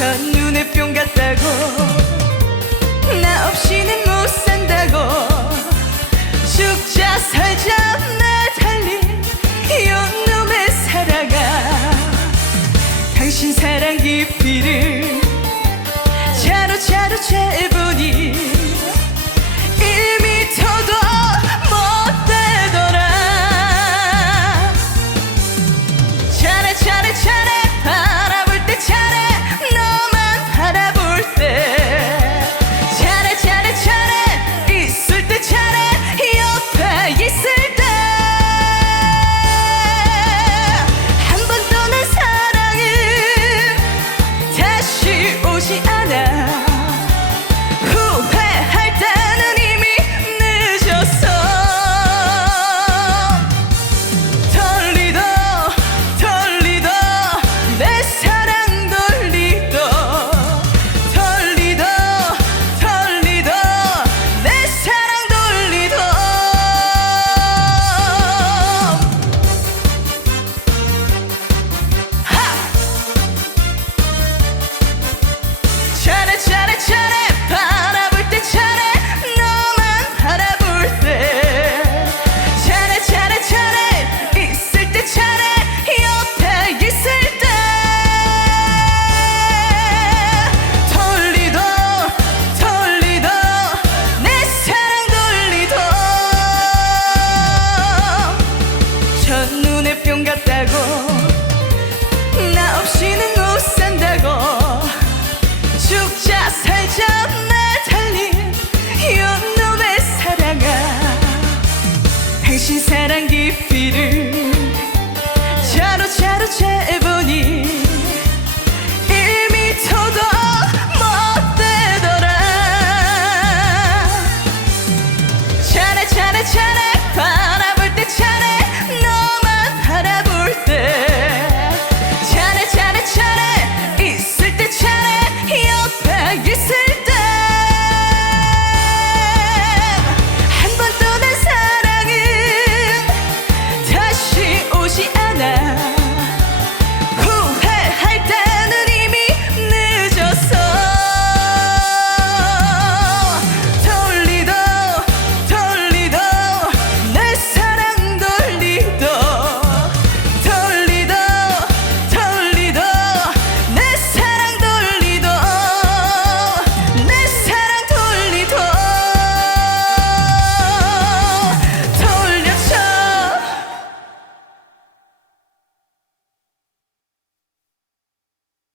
첫눈에 뿅 갔다고 나 없이는 못 산다고 죽자 살자 매달린 이놈의 사랑아 당신 사랑 깊이를 자로 재보니 1m도 못 되더라. 차례 바라볼 때 차례 너만 바라볼 때 차례 있을 때 차례 옆에 있을 때 한 번 떠난 사랑은 다시 오지 않아. 후회할 때는 이미 늦었어. 돌리도 내 사랑 돌리도 내 사랑 돌리도 차례 바라볼 때 차례 너만 바라볼 때 차례 있을 때 차례 옆에 있을 때 돌리도 내 사랑 돌리도 첫눈에 뿅 갔다고 나 없이는 못 산다고 죽자 살자 매달린 이놈의 사랑아 당신 사랑 깊이를 자로